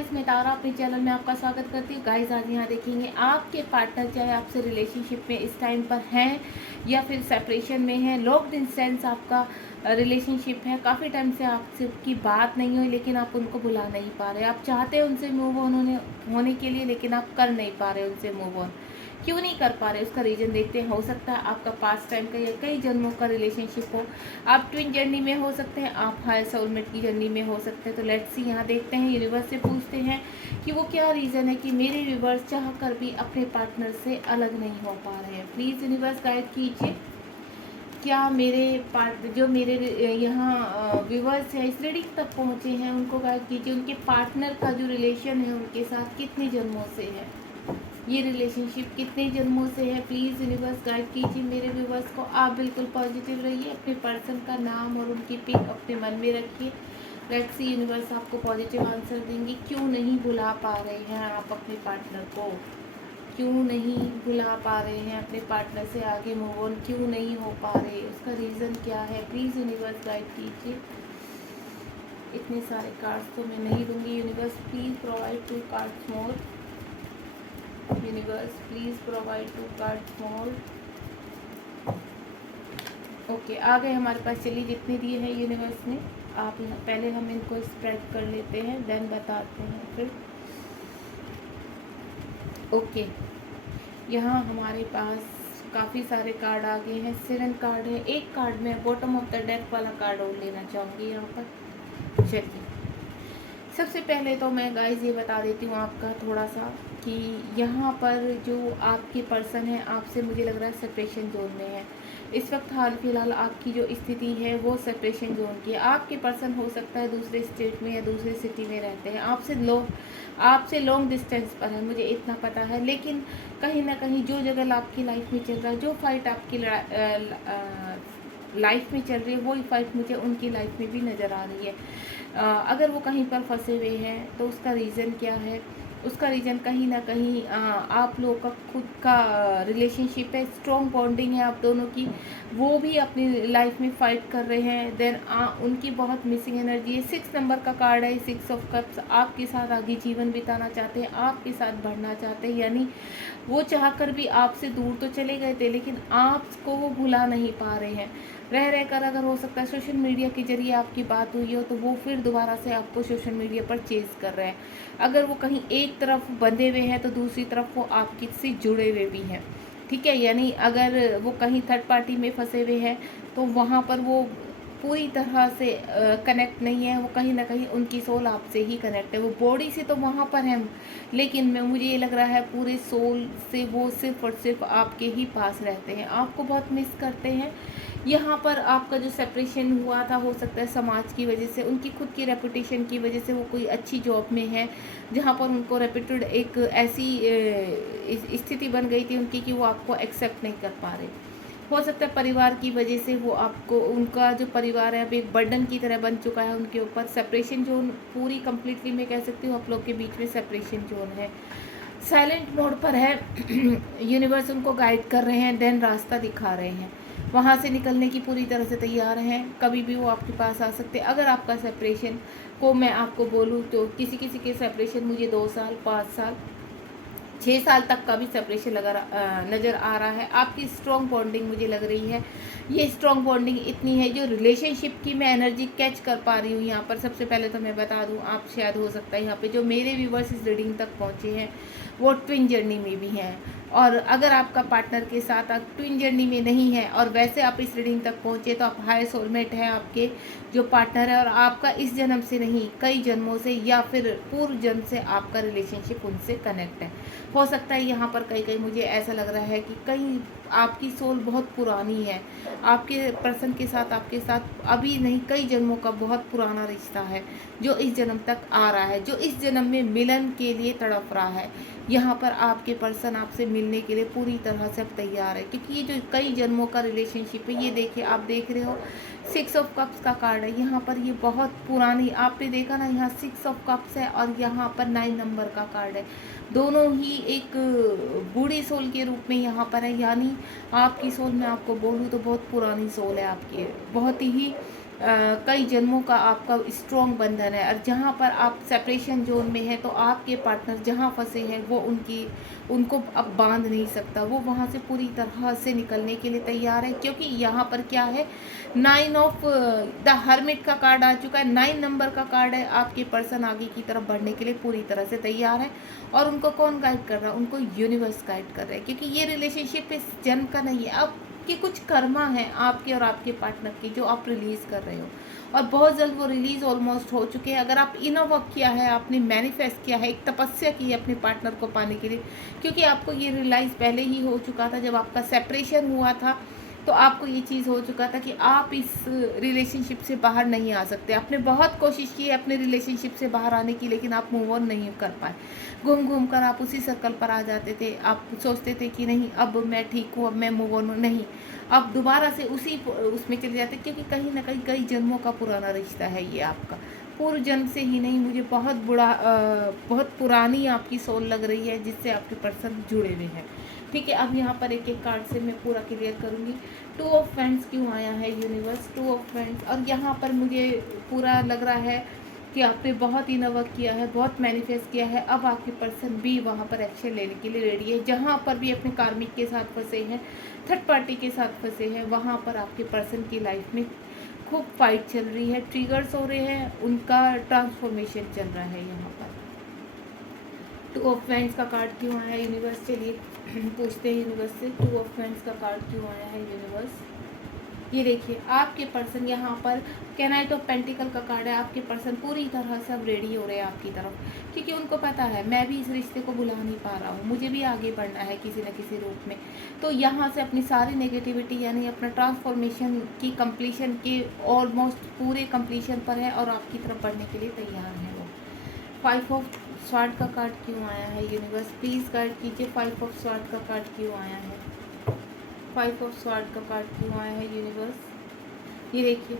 Guys, मैं तारा अपने channel में आपका स्वागत करती हूँ। गाइस, आज यहाँ देखेंगे आपके पार्टनर चाहे आपसे रिलेशनशिप में इस टाइम पर हैं या फिर सेपरेशन में हैं, लॉन्ग डिस्टेंस आपका रिलेशनशिप है, काफ़ी टाइम से आपसे की बात नहीं हुई लेकिन आप उनको भुला नहीं पा रहे, आप चाहते हैं उनसे मूव ऑन होने के लिए लेकिन आप कर नहीं पा रहे उनसे मूव ऑन। क्यों नहीं कर पा रहे, उसका रीज़न देखते हैं। हो सकता है आपका पास्ट टाइम का या कई जन्मों का रिलेशनशिप हो, आप ट्विन जर्नी में हो सकते हैं, आप हाई सोलमेट की जर्नी में हो सकते हैं। तो लेट्स सी, यहाँ देखते हैं, यूनिवर्स से पूछते हैं कि वो क्या रीज़न है कि मेरे व्यूवर्स चाह कर भी अपने पार्टनर से अलग नहीं हो पा रहे हैं। प्लीज़ यूनिवर्स गाइड कीजिए, क्या मेरे जो मेरे यहाँ व्यूवर्स हैं इस रीडिंग तक पहुँचे हैं उनको गाइड कीजिए, उनके पार्टनर का जो रिलेशन है उनके साथ कितने जन्मों से है, ये रिलेशनशिप कितने जन्मों से है। प्लीज़ यूनिवर्स गाइड कीजिए मेरे व्यूवर्स को। आप बिल्कुल पॉजिटिव रहिए, अपने पर्सन का नाम और उनकी पिक अपने मन में रखिए। लेट्स सी, यूनिवर्स आपको पॉजिटिव आंसर देंगे। क्यों नहीं भुला पा रहे हैं आप अपने पार्टनर को, क्यों नहीं भुला पा रहे हैं अपने पार्टनर से आगे मूव ऑन, क्यों नहीं हो पा रहे, उसका रीज़न क्या है। प्लीज़ यूनिवर्स गाइड कीजिए। इतने सारे कार्ड्स तो मैं नहीं दूंगी। Universe please provide 2 cards more. Universe please provide 2 cards more. Okay, आ गए हमारे पास। चलिए, जितने दिए हैं यूनिवर्स ने, आप पहले हम इनको स्प्रेड कर लेते हैं, देन बताते हैं फिर। ओके, यहाँ हमारे पास काफ़ी सारे कार्ड आ गए हैं। 7 कार्ड है। एक कार्ड में बॉटम ऑफ द डेक वाला कार्ड और लेना चाहूँगी यहाँ पर। चलिए, सबसे पहले तो मैं गाइस ये बता देती हूँ आपका थोड़ा सा कि यहाँ पर जो आपके पर्सन है आपसे मुझे लग रहा है सेपरेशन जोन में है इस वक्त। हाल फिलहाल आपकी जो स्थिति है वो सेपरेशन जोन की है। आपके पर्सन हो सकता है दूसरे स्टेट में या दूसरे सिटी में रहते हैं, आपसे लॉन्ग डिस्टेंस पर है, मुझे इतना पता है। लेकिन कहीं ना कहीं जो जगह आपकी लाइफ में चल रहा है, जो फाइट आपकी लाइफ में चल रही है, वही फाइट मुझे उनकी लाइफ में भी नज़र आ रही है। अगर वो कहीं पर फंसे हुए हैं तो उसका रीज़न क्या है, उसका रीज़न कहीं ना कहीं आप लोगों का खुद का रिलेशनशिप है, स्ट्रॉन्ग बॉन्डिंग है आप दोनों की, वो भी अपनी लाइफ में फ़ाइट कर रहे हैं। देन उनकी बहुत मिसिंग एनर्जी है। 6 नंबर का कार्ड है, 6 ऑफ कप्स। आपके साथ आगे जीवन बिताना चाहते हैं, आपके साथ बढ़ना चाहते हैं, यानी वो चाहकर भी आपसे दूर तो चले गए थे लेकिन आपको वो भुला नहीं पा रहे हैं। रह कर अगर हो सकता है सोशल मीडिया के जरिए आपकी बात हुई हो तो वो फिर दोबारा से आपको सोशल मीडिया पर चेज़ कर रहे हैं। अगर वो कहीं एक तरफ बंधे हुए हैं तो दूसरी तरफ वो आपकी से जुड़े हुए भी हैं, ठीक है। यानी अगर वो कहीं थर्ड पार्टी में फंसे हुए हैं तो वहाँ पर वो पूरी तरह से कनेक्ट नहीं है, वो कहीं ना कहीं उनकी सोल आपसे ही कनेक्ट है। वो बॉडी से तो वहाँ पर है लेकिन मुझे ये लग रहा है पूरे सोल से वो सिर्फ और सिर्फ आपके ही पास रहते हैं, आपको बहुत मिस करते हैं। यहाँ पर आपका जो सेपरेशन हुआ था हो सकता है समाज की वजह से, उनकी खुद की रेपुटेशन की वजह से वो कोई अच्छी जॉब में है जहाँ पर उनको रेपुटेड एक ऐसी स्थिति बन गई थी उनकी कि वो आपको एक्सेप्ट नहीं कर पा रहे। हो सकता है परिवार की वजह से वो आपको, उनका जो परिवार है अब एक बर्डन की तरह बन चुका है उनके ऊपर। सेपरेशन जोन पूरी कंप्लीटली मैं कह सकती हूँ आप लोग के बीच में सेपरेशन जोन है, साइलेंट मोड पर है। यूनिवर्स उनको गाइड कर रहे हैं, देन रास्ता दिखा रहे हैं, वहाँ से निकलने की पूरी तरह से तैयार हैं, कभी भी वो आपके पास आ सकते हैं। अगर आपका सेपरेशन को मैं आपको बोलूँ तो किसी किसी के सेपरेशन मुझे 2 साल, 5 साल, 6 साल तक का भी सेपरेशन नज़र आ रहा है। आपकी स्ट्रॉन्ग बॉन्डिंग मुझे लग रही है, ये स्ट्रॉन्ग बॉन्डिंग इतनी है जो रिलेशनशिप की मैं एनर्जी कैच कर पा रही हूँ यहाँ पर। सबसे पहले तो मैं बता दूँ, आप शायद हो सकता है यहाँ पे जो मेरे व्यूवर्स इस रीडिंग तक पहुँचे हैं वो ट्विन जर्नी में भी हैं, और अगर आपका पार्टनर के साथ आप ट्विन जर्नी में नहीं है और वैसे आप इस रीडिंग तक पहुँचे तो आप हाई सोलमेट हैं, आपके जो पार्टनर है, और आपका इस जन्म से नहीं कई जन्मों से या फिर पूर्व जन्म से आपका रिलेशनशिप उनसे कनेक्ट है। हो सकता है यहाँ पर कई मुझे ऐसा लग रहा है कि कहीं आपकी सोल बहुत पुरानी है, आपके पर्सन के साथ आपके साथ अभी नहीं कई जन्मों का बहुत पुराना रिश्ता है जो इस जन्म तक आ रहा है, जो इस जन्म में मिलन के लिए तड़प रहा है। यहाँ पर आपके पर्सन आपसे मिलने के लिए पूरी तरह से अब तैयार है, क्योंकि ये जो कई जन्मों का रिलेशनशिप है, ये देखिए आप देख रहे हो 6 ऑफ कप्स का कार्ड है यहाँ पर। ये बहुत पुरानी, आपने देखा ना, यहाँ 6 ऑफ कप्स है और यहाँ पर 9 नंबर का कार्ड है। दोनों ही एक बूढ़ी सोल के रूप में यहाँ पर है, यानी आपकी सोल, मैं आपको बोलूँ तो बहुत पुरानी सोल है आपकी, बहुत ही कई जन्मों का आपका स्ट्रॉन्ग बंधन है। और जहाँ पर आप सेपरेशन जोन में हैं तो आपके पार्टनर जहाँ फंसे हैं वो उनको अब बांध नहीं सकता, वो वहाँ से पूरी तरह से निकलने के लिए तैयार है। क्योंकि यहाँ पर क्या है, 9 ऑफ द हर्मिट का कार्ड आ चुका है, 9 नंबर का कार्ड है। आपके पर्सन आगे की तरफ बढ़ने के लिए पूरी तरह से तैयार है। और उनको कौन गाइड कर रहा है? उनको यूनिवर्स गाइड कर रहा है। क्योंकि ये रिलेशनशिप इस जन्म का नहीं है, अब कि कुछ कर्मा है आपके और आपके पार्टनर की जो आप रिलीज़ कर रहे हो, और बहुत जल्द वो रिलीज़ ऑलमोस्ट हो चुके हैं। अगर आप इनर वर्क किया है, आपने मैनिफेस्ट किया है, एक तपस्या की है अपने पार्टनर को पाने के लिए, क्योंकि आपको ये रियलाइज़ पहले ही हो चुका था जब आपका सेपरेशन हुआ था, तो आपको ये चीज़ हो चुका था कि आप इस रिलेशनशिप से बाहर नहीं आ सकते। आपने बहुत कोशिश की है अपने रिलेशनशिप से बाहर आने की, लेकिन आप मूव ऑन नहीं कर पाए। घूम घूम कर आप उसी सर्कल पर आ जाते थे। आप सोचते थे कि नहीं अब मैं ठीक हूँ, अब मैं मूव ऑन हूँ, नहीं, अब दोबारा से उसी उसमें चले जाते, क्योंकि कहीं ना कहीं कई जन्मों का पुराना रिश्ता है ये आपका। पूर्व जन्म से ही नहीं, मुझे बहुत पुरानी आपकी सोल लग रही है जिससे आपके पर्सन जुड़े हुए हैं। ठीक है, अब यहाँ पर एक एक कार्ड से मैं पूरा क्लियर करूँगी। 2 ऑफ फ्रेंड्स क्यों आया है यूनिवर्स? 2 ऑफ फ्रेंड्स, और यहाँ पर मुझे पूरा लग रहा है कि आपने बहुत इनर वर्क किया है, बहुत मैनिफेस्ट किया है। अब आपके पर्सन भी वहाँ पर एक्शन लेने के लिए रेडी है। जहाँ पर भी अपने कार्मिक के साथ फंसे हैं, थर्ड पार्टी के साथ फंसे हैं, वहाँ पर आपके पर्सन की लाइफ में खूब फाइट चल रही है, ट्रिगर्स हो रहे हैं, उनका ट्रांसफॉर्मेशन चल रहा है यहाँ पर। 2 ऑफ फ्रेंड्स का कार्ड क्यों आया है यूनिवर्स? चलिए पूछते हैं यूनिवर्स से, 2 ऑफ फ्रेंड्स का कार्ड क्यों आया है यूनिवर्स? ये देखिए, आपके पर्सन यहाँ पर कैनाइट ऑफ पेंटिकल का कार्ड है। आपके पर्सन पूरी तरह से अब रेडी हो रहे हैं आपकी तरफ, क्योंकि उनको पता है मैं भी इस रिश्ते को भुला नहीं पा रहा हूँ, मुझे भी आगे बढ़ना है किसी न किसी रूप में। तो यहाँ से अपनी सारी नेगेटिविटी यानी अपना ट्रांसफॉर्मेशन की कंप्लीशन के ऑलमोस्ट पूरे कंप्लीशन पर है और आपकी तरफ बढ़ने के लिए तैयार है वो। 5 ऑफ स्वॉर्ड का कार्ड क्यों आया है यूनिवर्स? प्लीज़ गाइड कीजिए, 5 ऑफ स्वॉर्ड का कार्ड क्यों आया है? 5 ऑफ स्वॉर्ड का कार्ड क्यों आया है यूनिवर्स? ये देखिए,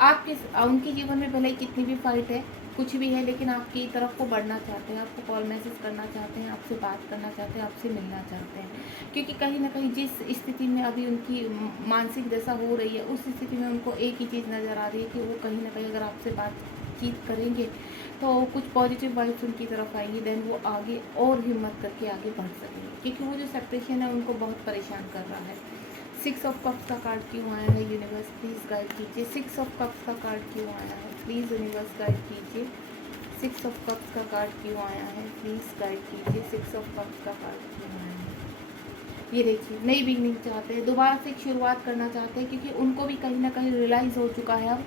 आपके उनके जीवन में भले ही कितनी भी फाइट है, कुछ भी है, लेकिन आपकी तरफ वो बढ़ना चाहते हैं, आपको कॉल मैसेज करना चाहते हैं, आपसे बात करना चाहते हैं, आपसे मिलना चाहते हैं। क्योंकि कहीं ना कहीं जिस स्थिति में अभी उनकी मानसिक दशा हो रही है, उस स्थिति में उनको एक ही चीज़ नज़र आ रही है कि वो कहीं ना कहीं अगर आपसे बातचीत करेंगे तो कुछ पॉजिटिव वाइब्स उनकी तरफ आएंगी, देन वो आगे और हिम्मत करके आगे बढ़ सकेंगे। क्योंकि वो जो सेपरेशन है उनको बहुत परेशान कर रहा है। 6 ऑफ कप्स का कार्ड क्यों आया है यूनिवर्स? प्लीज़ गाइड कीजिए। 6 ऑफ कप्स का कार्ड क्यों आया है? प्लीज़ यूनिवर्स गाइड कीजिए। 6 ऑफ कप्स का कार्ड क्यों आया है? प्लीज़ गाइड कीजिए। 6 ऑफ कप्स का कार्ड क्यों आया है? ये देखिए, नई बिगनिंग चाहते हैं, दोबारा से एक शुरुआत करना चाहते हैं, क्योंकि उनको भी कहीं ना कहीं रियलाइज़ हो चुका है अब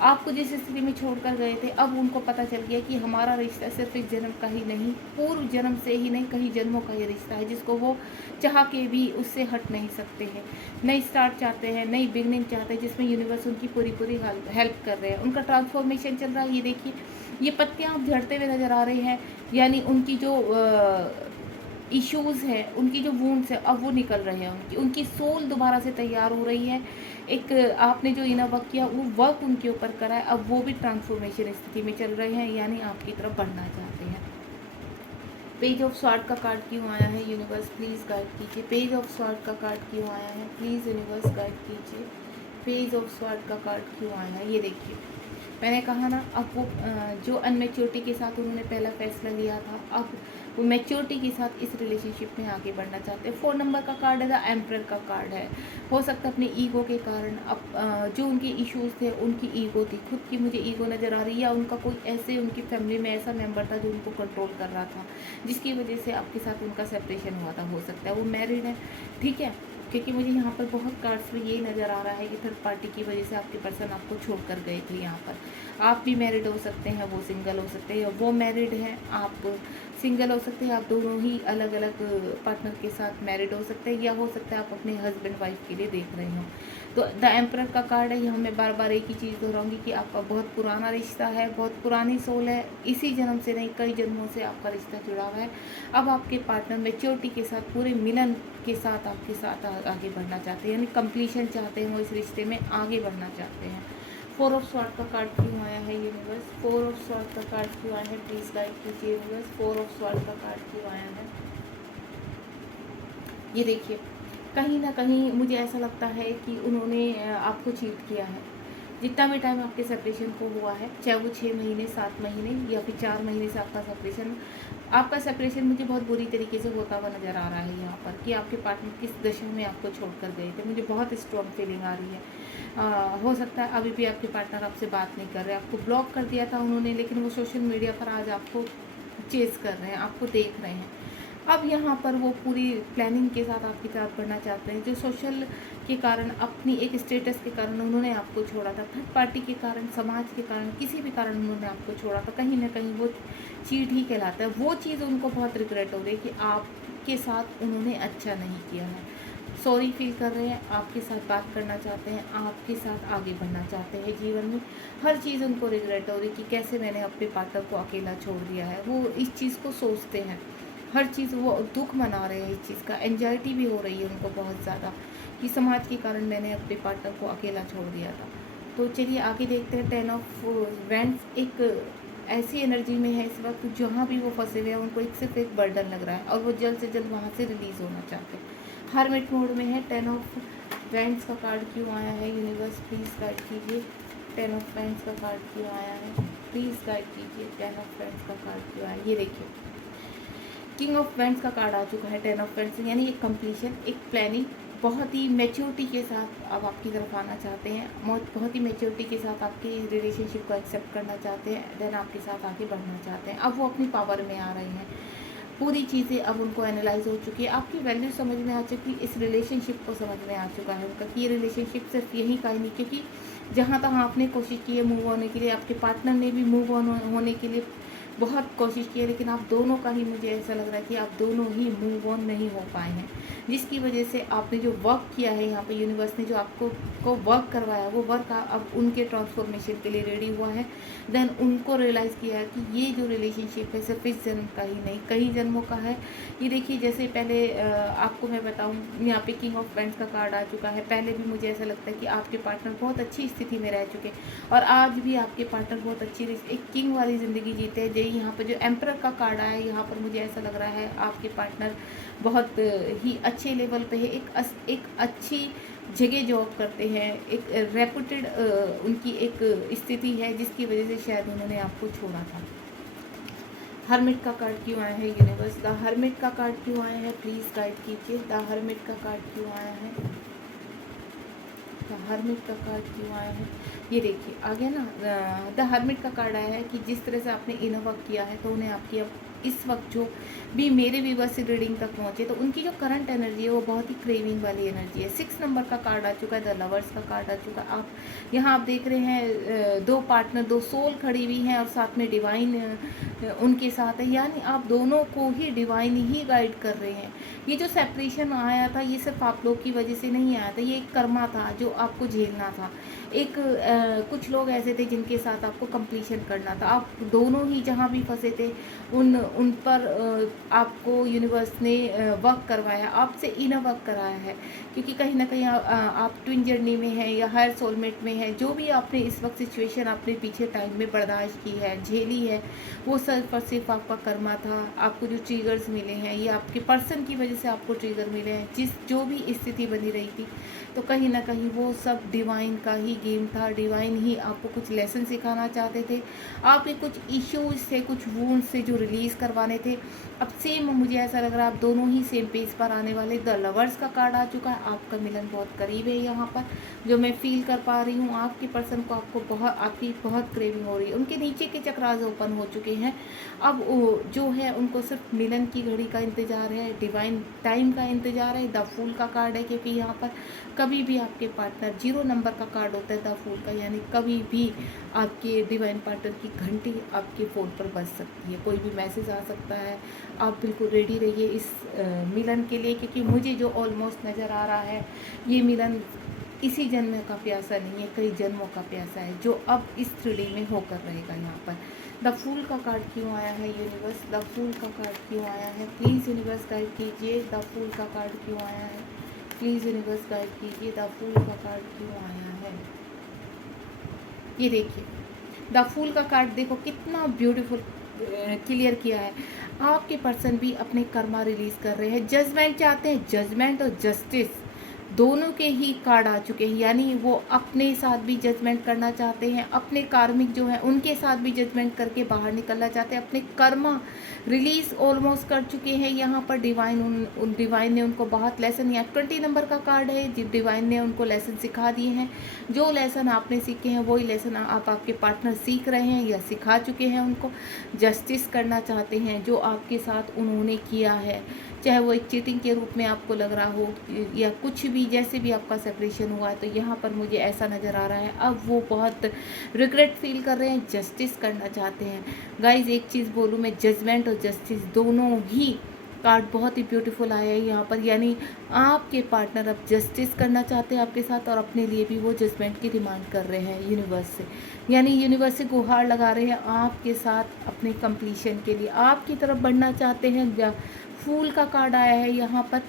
आपको जिस स्थिति में छोड़कर गए थे, अब उनको पता चल गया कि हमारा रिश्ता सिर्फ इस जन्म का ही नहीं, पूर्व जन्म से ही नहीं, कई जन्मों का ये रिश्ता है जिसको वो चाह के भी उससे हट नहीं सकते हैं। नई स्टार्ट चाहते हैं, नई बिगनिंग चाहते हैं, जिसमें यूनिवर्स उनकी पूरी पूरी हेल्प कर रहे हैं। उनका ट्रांसफॉर्मेशन चल रहा है। ये देखिए, ये पत्तियाँ अब झड़ते हुए नज़र आ रहे हैं, यानी उनकी जो इश्यूज़ है, उनकी जो वूंड्स है, अब वो निकल रहे हैं। उनकी सोल दोबारा से तैयार हो रही है। एक आपने जो इनर वर्क किया वो वर्क उनके ऊपर करा है, अब वो भी ट्रांसफॉर्मेशन स्थिति में चल रहे हैं, यानी आपकी तरफ बढ़ना चाहते हैं। पेज ऑफ स्वॉर्ड का कार्ड क्यों आया है यूनिवर्स? प्लीज़ गाइड कीजिए। पेज ऑफ स्वॉर्ड का कार्ड क्यों आया है? प्लीज़ यूनिवर्स गाइड कीजिए। पेज ऑफ स्वॉर्ड का कार्ड क्यों आया है? ये देखिए, मैंने कहा ना, अब वो जो अनमेच्योरिटी के साथ उन्होंने पहला फैसला लिया था, अब वो मैच्योरिटी के साथ इस रिलेशनशिप में आगे बढ़ना चाहते हैं। 4 नंबर का कार्ड है, द एम्परर का कार्ड है। हो सकता है अपने ईगो के कारण, अब जो उनके इश्यूज थे, उनकी ईगो थी, खुद की मुझे ईगो नज़र आ रही है, या उनका कोई ऐसे उनकी फैमिली में ऐसा मेंबर था जो उनको कंट्रोल कर रहा था, जिसकी वजह से आपके साथ उनका सेपरेशन हुआ था। हो सकता है वो मैरिड है, ठीक है, क्योंकि मुझे यहाँ पर बहुत कार्ड्स में ये नज़र आ रहा है कि थर्ड पार्टी की वजह से आपके पर्सन आपको छोड़ कर गए थे। यहाँ पर आप भी मैरिड हो सकते हैं, वो सिंगल हो सकते हैं, वो मैरिड हैं, आप सिंगल हो सकते हैं, आप दोनों ही अलग अलग पार्टनर के साथ मैरिड हो सकते हैं, या हो सकता है आप अपने हस्बैंड वाइफ के लिए देख रहे हो। तो द एम्परर का कार्ड है। यहाँ मैं बार बार एक ही चीज़ दोहराऊंगी कि आपका बहुत पुराना रिश्ता है, बहुत पुरानी सोल है, इसी जन्म से नहीं कई जन्मों से आपका रिश्ता जुड़ा हुआ है। अब आपके पार्टनर मैच्योरिटी के साथ, पूरे मिलन के साथ आपके साथ आगे बढ़ना चाहते हैं, यानी कंप्लीशन चाहते हैं, वो इस रिश्ते में आगे बढ़ना चाहते हैं। 4 ऑफ स्वॉर्ड का कार्ड क्यों आया है यूनिवर्स? 4 ऑफ स्वॉर्ड का कार्ड क्यों आया है? प्लीज़ गाइड कीजिए यूनिवर्स। 4 ऑफ स्वॉर्ड का कार्ड क्यों आया है? ये देखिए, कहीं ना कहीं मुझे ऐसा लगता है कि उन्होंने आपको चीट किया है। जितना भी टाइम आपके सेपरेशन को हुआ है, चाहे वो 6 महीने, 7 महीने या फिर 4 महीने से आपका सेपरेशन मुझे बहुत बुरी तरीके से होता हुआ नज़र आ रहा है यहाँ पर, कि आपके पार्टनर किस दशा में आपको छोड़कर गए थे। मुझे बहुत स्ट्रॉन्ग फीलिंग आ रही है। हो सकता है अभी भी आपके पार्टनर आपसे बात नहीं कर रहे, आपको ब्लॉक कर दिया था उन्होंने, लेकिन वो सोशल मीडिया पर आज आपको चेज़ कर रहे हैं, आपको देख रहे हैं। अब यहाँ पर वो पूरी प्लानिंग के साथ आपकी तरफ बढ़ना चाहते हैं। जो सोशल के कारण, अपनी एक स्टेटस के कारण उन्होंने आपको छोड़ा था, थर्ड पार्टी के कारण, समाज के कारण, किसी भी कारण उन्होंने आपको छोड़ा था, कहीं ना कहीं वो चीट ही कहलाता है। वो चीज़ उनको बहुत रिग्रेट हो रही है कि आपके साथ उन्होंने अच्छा नहीं किया है। सॉरी फील कर रहे हैं, आपके साथ बात करना चाहते हैं, आपके साथ आगे बढ़ना चाहते हैं जीवन में। हर चीज़ उनको रिग्रेट हो रही कि कैसे मैंने अपने पार्टनर को अकेला छोड़ दिया है। वो इस चीज़ को सोचते हैं, हर चीज़ वो दुख मना रहे हैं, इस चीज़ का एंजाइटी भी हो रही है उनको बहुत ज़्यादा, कि समाज के कारण मैंने अपने पार्टनर को अकेला छोड़ दिया था। तो चलिए आगे देखते हैं। 10 ऑफ वैंड्स एक ऐसी एनर्जी में है इस वक्त, जहाँ भी वो फंसे हुए हैं उनको एक सिर्फ एक बर्डन लग रहा है और वो जल्द से जल्द वहाँ से रिलीज़ होना चाहते हैं। हरमिट मोड में है। 10 ऑफ वैंड्स का कार्ड क्यों आया है? यूनिवर्स प्लीज़ गाइड कीजिए। 10 ऑफ वैंड्स का कार्ड क्यों आया है? प्लीज़ गाइड कीजिए। 10 ऑफ वैंड्स का कार्ड क्यों आया? ये देखिए, किंग ऑफ वैंड्स का कार्ड आ चुका है। 10 ऑफ वैंड्स यानी एक कंप्लीशन, एक प्लानिंग, बहुत ही मैच्योरिटी के साथ अब आपकी तरफ आना चाहते हैं, बहुत ही मैच्योरिटी के साथ आपकी रिलेशनशिप को एक्सेप्ट करना चाहते हैं, देन आपके साथ आगे बढ़ना चाहते हैं। अब वो अपनी पावर में आ रहे हैं, पूरी चीज़ें अब उनको एनालाइज हो चुकी है, आपकी वैल्यू समझ में आ चुकी है, इस रिलेशनशिप को समझ में आ चुका है उनका कि ये रिलेशनशिप सिर्फ यही का ही नहीं, क्योंकि जहाँ तक आपने कोशिश की है मूव होने के लिए, आपके पार्टनर ने भी मूव ऑन होने के लिए बहुत कोशिश की है, लेकिन आप दोनों का ही, मुझे ऐसा लग रहा है कि आप दोनों ही मूव ऑन नहीं हो पाए हैं, जिसकी वजह से आपने जो वर्क किया है यहाँ पे, यूनिवर्स ने जो आपको वर्क करवाया, वो वर्क अब उनके ट्रांसफॉर्मेशन के लिए रेडी हुआ है। देन उनको रियलाइज़ किया है कि ये जो रिलेशनशिप है सिर्फ इस जन्म का ही नहीं, कई जन्मों का है। ये देखिए, जैसे पहले आपको मैं बताऊँ, यहाँ पे किंग ऑफ वैंड्स का कार्ड आ चुका है। पहले भी मुझे ऐसा लगता है कि आपके पार्टनर बहुत अच्छी स्थिति में रह चुके और आज भी आपके पार्टनर बहुत अच्छी एक किंग वाली ज़िंदगी जीते हैं। यहाँ पर जो एम्परर का कार्ड आया है, यहाँ पर मुझे ऐसा लग रहा है आपके पार्टनर बहुत ही अच्छे लेवल पे है, एक अच्छी जगह जॉब करते हैं, एक रेपुटेड उनकी एक स्थिति है, जिसकी वजह से शायद उन्होंने आपको छोड़ा था। हरमिट का कार्ड क्यों आया है? यूनिवर्स, द हरमिट का कार्ड क्यों आया है? प्लीज़ गाइड कीजिए। द हरमिट का कार्ड क्यों आया है? द हरमिट का कार्ड क्यों आया है? ये देखिए, आ गया ना, द हरमिट का कार्ड आया है कि जिस तरह से आपने इनर वर्क किया है, तो उन्हें आपकी अब इस वक्त जो भी मेरे व्यूअर्स से रीडिंग तक पहुँचे, तो उनकी जो करंट एनर्जी है वो बहुत ही क्रेविंग वाली एनर्जी है। 6 नंबर का कार्ड आ चुका है, द लवर्स का कार्ड आ चुका है। आप देख रहे हैं दो पार्टनर, दो सोल खड़ी हुई हैं और साथ में डिवाइन उनके साथ है, यानी आप दोनों को ही डिवाइन ही गाइड कर रहे हैं। ये जो सेपरेशन आया था, ये सिर्फ आप लोग की वजह से नहीं आया था, ये एक कर्मा था जो आपको झेलना था। कुछ लोग ऐसे थे जिनके साथ आपको कंप्लीशन करना था। आप दोनों ही जहाँ भी फंसे थे उन पर आपको यूनिवर्स ने वर्क करवाया, आपसे इनर वर्क कराया है, क्योंकि कहीं ना कहीं आप ट्विन जर्नी में हैं या हायर सोलमेट में है। जो भी आपने इस वक्त सिचुएशन आपने पीछे टाइम में बर्दाश्त की है, झेली है, वो सिर्फ और सिर्फ आपका कर्मा था। आपको जो ट्रिगर्स मिले हैं, ये आपके पर्सन की वजह से आपको ट्रिगर मिले हैं, जो भी स्थिति बनी रही थी, तो कहीं ना कहीं वो सब डिवाइन का ही गेम था। डिवाइन ही आपको कुछ लेसन सिखाना चाहते थे, आपके कुछ इश्यूज थे, कुछ वूंड्स से जो रिलीज़ करवाने थे। अब सेम मुझे ऐसा लग रहा है आप दोनों ही सेम पेज पर आने वाले। द लवर्स का कार्ड आ चुका है, आपका मिलन बहुत करीब है। यहाँ पर जो मैं फील कर पा रही हूँ, आपके पर्सन को आपकी बहुत क्रेविंग हो रही है। उनके नीचे के चक्रास ओपन हो चुके हैं, अब जो है उनको सिर्फ मिलन की घड़ी का इंतज़ार है, डिवाइन टाइम का इंतज़ार है। द फूल का कार्ड है, क्योंकि यहाँ पर कभी भी आपके पार्टनर 0 नंबर का कार्ड होता है द फूल का, यानी कभी भी आपके डिवाइन पार्टनर की घंटी आपके फ़ोन पर बज सकती है, कोई भी मैसेज आ सकता है। आप बिल्कुल रेडी रहिए इस मिलन के लिए, क्योंकि मुझे जो ऑलमोस्ट नज़र आ रहा है, ये मिलन इसी जन्म का प्यासा नहीं है, कई जन्मों का प्यासा है, जो अब इस 3D में होकर रहेगा। यहाँ पर द फूल का कार्ड क्यों आया है? यूनिवर्स, द फूल का कार्ड क्यों आया है? प्लीज़ यूनिवर्स गाइड कीजिए। द फूल का कार्ड क्यों आया है? प्लीज़ यूनिवर्स गाइड कीजिए। द फूल का कार्ड क्यों आया है? ये देखिए, द फूल का कार्ड देखो कितना ब्यूटीफुल क्लियर किया है। आपके पर्सन भी अपने कर्मा रिलीज़ कर रहे हैं, जजमेंट चाहते हैं, जजमेंट और जस्टिस दोनों के ही कार्ड आ चुके हैं, यानी वो अपने साथ भी जजमेंट करना चाहते हैं, अपने कार्मिक जो है उनके साथ भी जजमेंट करके बाहर निकलना चाहते हैं, अपने कर्मा रिलीज ऑलमोस्ट कर चुके हैं। यहाँ पर डिवाइन उन डिवाइन ने उनको बहुत लेसन, या 20 नंबर का कार्ड है, जिस डिवाइन ने उनको लेसन सिखा दिए हैं। जो लेसन आपने सीखे हैं वही लेसन आप आपके पार्टनर सीख रहे हैं या सिखा चुके हैं। उनको जस्टिस करना चाहते हैं जो आपके साथ उन्होंने किया है, चाहे वो एक चीटिंग के रूप में आपको लग रहा हो या कुछ भी, जैसे भी आपका सेपरेशन हुआ है। तो यहाँ पर मुझे ऐसा नज़र आ रहा है अब वो बहुत रिग्रेट फील कर रहे हैं, जस्टिस करना चाहते हैं। गाइज एक चीज़ बोलूँ मैं, जजमेंट और जस्टिस दोनों ही कार्ड बहुत ही ब्यूटीफुल आया है यहाँ पर, यानी आपके पार्टनर अब जस्टिस करना चाहते हैं आपके साथ, और अपने लिए भी वो जजमेंट की डिमांड कर रहे हैं यूनिवर्स से, यानी यूनिवर्स से गुहार लगा रहे हैं आपके साथ अपने कंप्लीशन के लिए, आपकी तरफ बढ़ना चाहते हैं। फूल का कार्ड आया है यहाँ पर,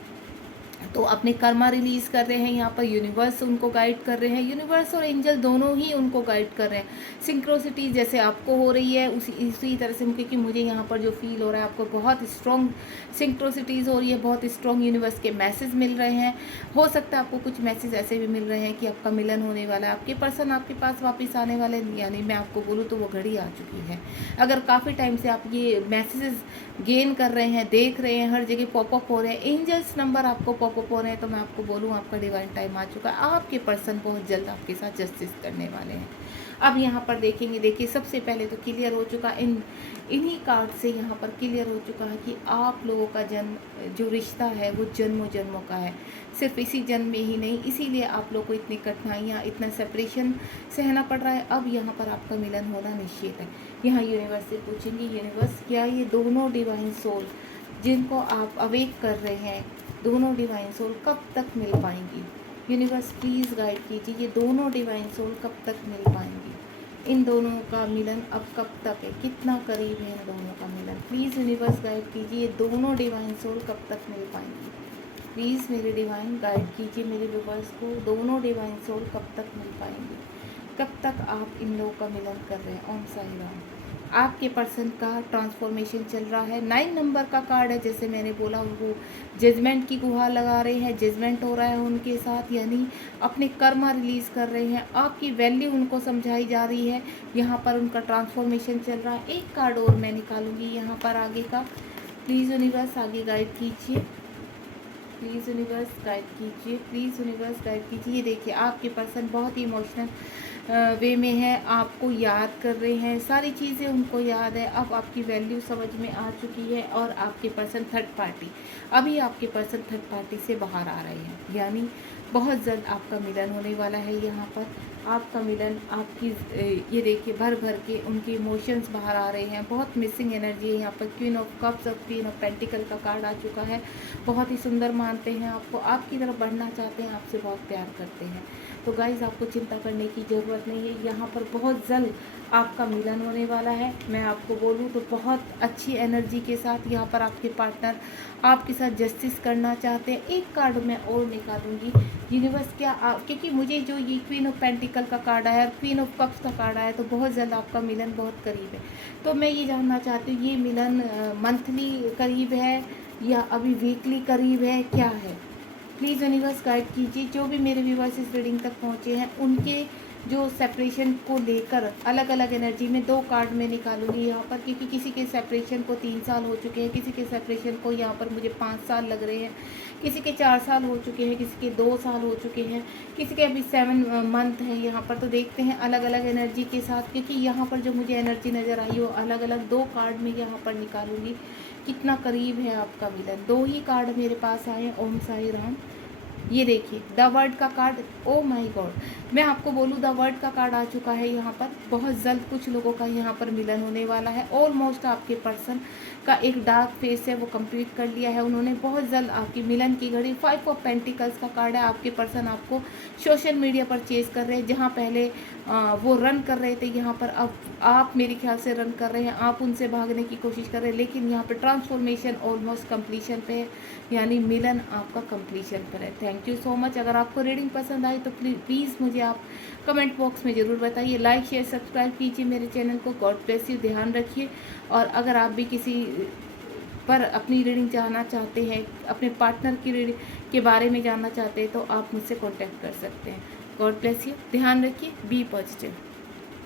तो अपने कर्मा रिलीज़ कर रहे हैं यहाँ पर, यूनिवर्स उनको गाइड कर रहे हैं, यूनिवर्स और एंजल दोनों ही उनको गाइड कर रहे हैं। सिंक्रोसिटी जैसे आपको हो रही है उसी तरह से, क्योंकि मुझे यहाँ पर जो फील हो रहा है आपको बहुत स्ट्रॉन्ग सिंक्रोसिटीज़ हो रही है, बहुत स्ट्रॉन्ग यूनिवर्स के मैसेज मिल रहे हैं। हो सकता है आपको कुछ मैसेज ऐसे भी मिल रहे हैं कि आपका मिलन होने वाला है, आपके पर्सन आपके पास वापस आने वाले, यानी मैं आपको बोलूँ तो वो घड़ी आ चुकी है। अगर काफ़ी टाइम से आप ये मैसेजेस गेन कर रहे हैं, देख रहे हैं, हर जगह पॉपअप हो रहे हैं, एंजल्स नंबर आपको पॉपअप हो रहे हैं, तो मैं आपको बोलूँ आपका डिवाइन टाइम आ चुका है। आपके पर्सन बहुत जल्द आपके साथ जस्टिस करने वाले हैं। अब यहाँ पर देखेंगे, देखिए सबसे पहले तो क्लियर हो चुका, इन्हीं कार्ड से यहाँ पर क्लियर हो चुका है कि आप लोगों का जन्म जो रिश्ता है वो जन्मों जन्मों का है, सिर्फ इसी जन्म में ही नहीं, इसीलिए आप लोग को इतनी कठिनाइयाँ, इतना सेपरेशन सहना पड़ रहा है। अब यहाँ पर आपका मिलन होना निश्चित है। यहाँ यूनिवर्स से पूछेंगे, यूनिवर्स क्या ये दोनों डिवाइन सोल जिनको आप अवेक कर रहे हैं, दोनों डिवाइन सोल कब तक मिल पाएंगी? यूनिवर्स प्लीज़ गाइड कीजिए, ये दोनों डिवाइन सोल कब तक मिल पाएंगी? इन दोनों का मिलन अब कब तक है, कितना करीब है इन दोनों का मिलन? प्लीज़ यूनिवर्स गाइड कीजिए, ये दोनों डिवाइन सोल कब तक मिल पाएंगी? प्लीज़ मेरे डिवाइन गाइड कीजिए मेरे व्यूवर्स को, दोनों डिवाइन सोल कब तक मिल पाएंगे, कब तक आप इन लोगों का मिलन कर रहे हैं? ओम साई राम। आपके पर्सन का ट्रांसफॉर्मेशन चल रहा है। 9 नंबर का कार्ड है, जैसे मैंने बोला वो जजमेंट की गुहार लगा रहे हैं, जजमेंट हो रहा है उनके साथ, यानी अपने कर्मा रिलीज़ कर रहे हैं, आपकी वैल्यू उनको समझाई जा रही है। यहाँ पर उनका ट्रांसफॉर्मेशन चल रहा है। एक कार्ड और मैं निकालूंगी यहाँ पर आगे का। प्लीज़ यूनिवर्स आगे गाइड कीजिए, प्लीज़ यूनिवर्स गाइड कीजिए, प्लीज़ यूनिवर्स गाइड कीजिए। ये देखिए आपके पर्सन बहुत ही इमोशनल वे में है, आपको याद कर रहे हैं, सारी चीज़ें उनको याद है। अब आपकी वैल्यू समझ में आ चुकी है, और आपके पर्सन थर्ड पार्टी, अभी आपके पर्सन थर्ड पार्टी से बाहर आ रहे हैं, यानी बहुत जल्द आपका मिलन होने वाला है। यहाँ पर आपका मिलन, आपकी ये देखिए भर भर के उनके इमोशंस बाहर आ रहे हैं, बहुत मिसिंग एनर्जी है यहाँ पर। क्वीन ऑफ कप्स और क्वीन ऑफ पेंटिकल का कार्ड आ चुका है। बहुत ही सुंदर मानते हैं आपको, आपकी तरफ बढ़ना चाहते हैं, आपसे बहुत प्यार करते हैं। तो गाइज़ आपको चिंता करने की ज़रूरत नहीं है, यहाँ पर बहुत जल्द आपका मिलन होने वाला है। मैं आपको बोलूँ तो बहुत अच्छी एनर्जी के साथ यहाँ पर आपके पार्टनर आपके साथ जस्टिस करना चाहते हैं। एक कार्ड मैं और निकालूंगी यूनिवर्स, क्या क्योंकि मुझे जो ये क्वीन ऑफ पेंटिकल का कार्ड आया, क्वीन ऑफ कप्स का कार्ड आया, तो बहुत जल्द आपका मिलन बहुत करीब है। तो मैं ये जानना चाहती हूँ, ये मिलन मंथली करीब है या अभी वीकली करीब है, क्या है? प्लीज़ यूनिवर्स गाइड कीजिए। जो भी मेरे व्यूवर्स इस रीडिंग तक पहुँचे हैं उनके जो सेपरेशन को लेकर अलग अलग एनर्जी में 2 कार्ड मैं निकालूंगी यहाँ पर, क्योंकि किसी के सेपरेशन को 3 साल हो चुके हैं, किसी के सेपरेशन को यहाँ पर मुझे 5 साल लग रहे हैं, किसी के 4 साल हो चुके हैं, किसी के 2 साल हो चुके हैं, किसी के अभी 7 मंथ है यहाँ पर। तो देखते हैं अलग अलग एनर्जी के साथ, क्योंकि यहाँ पर जो मुझे एनर्जी नज़र आई वो अलग अलग 2 कार्ड में यहाँ पर निकालूंगी, कितना करीब है आपका मिलन। 2 ही कार्ड मेरे पास आए। ओम साई राम। ये देखिए द वर्ड का कार्ड, ओ माय गॉड, मैं आपको बोलूँ द वर्ड का कार्ड आ चुका है यहाँ पर। बहुत जल्द कुछ लोगों का यहाँ पर मिलन होने वाला है। ऑलमोस्ट आपके पर्सन का एक डार्क फेस है वो कंप्लीट कर लिया है उन्होंने। बहुत जल्द आपकी मिलन की घड़ी। 5 ऑफ पेंटिकल्स का कार्ड है। आपके पर्सन आपको सोशल मीडिया पर चेज कर रहे हैं, जहाँ पहले वो रन कर रहे थे, यहाँ पर अब आप मेरे ख्याल से रन कर रहे हैं, आप उनसे भागने की कोशिश कर रहे हैं, लेकिन यहाँ पर ट्रांसफॉर्मेशन ऑलमोस्ट कंप्लीशन पे है, यानी मिलन आपका कंप्लीशन पर है। Thank you so much. अगर आपको रीडिंग पसंद आई तो प्लीज़ मुझे आप कमेंट बॉक्स में ज़रूर बताइए। लाइक शेयर सब्सक्राइब कीजिए मेरे चैनल को। God bless you. ध्यान रखिए। और अगर आप भी किसी पर अपनी रीडिंग जानना चाहते हैं, अपने पार्टनर की रीडिंग के बारे में जानना चाहते हैं, तो आप मुझसे कॉन्टैक्ट कर सकते हैं। God bless you. ध्यान रखिए, बी पॉजिटिव।